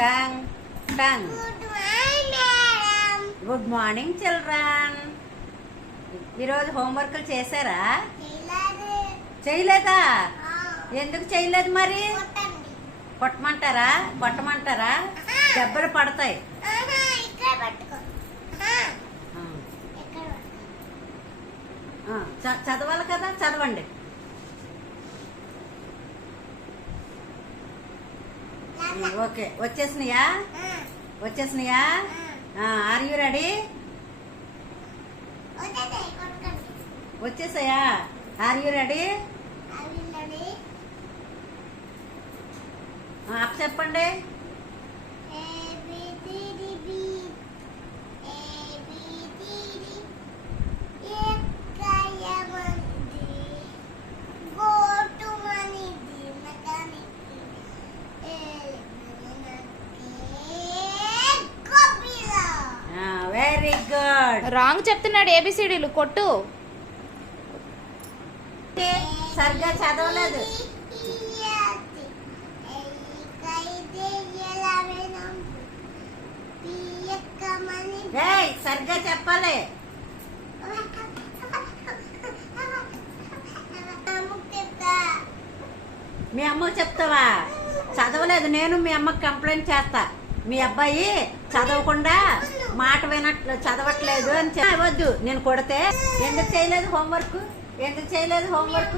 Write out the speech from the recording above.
Tongue tongue. Good morning children. ఈరోజు హోంవర్క్లు చేశారా? చేయలేదా? ఎందుకు చేయలేదు మరి? కొట్టమంటారా? కొట్టమంటారా? దెబ్బలు పడతాయి. చదవాలి కదా, చదవండి. ఓకే, వచ్చేసినాయా? వచ్చేసినాయా? Are you ready? వచ్చేసాయా? Are you ready? అప్ చెప్పండి. Very good. రాంగ్ చెప్తున్నాడు. ఏబిసిడీలు కొట్టు. సరిగ్గా చదవలేదు. సరిగ్గా చెప్పాలి. మీ అమ్మకు చెప్తావా? చదవలేదు. నేను మీ అమ్మకి కంప్లైంట్ చేస్తా. మీ అబ్బాయి చదవకుండా మాట వినట్లు చదవట్లేదు అని వద్దు. నేను కొడితే ఎందుకు చేయలేదు హోంవర్క్? ఎందుకు చేయలేదు హోంవర్క్?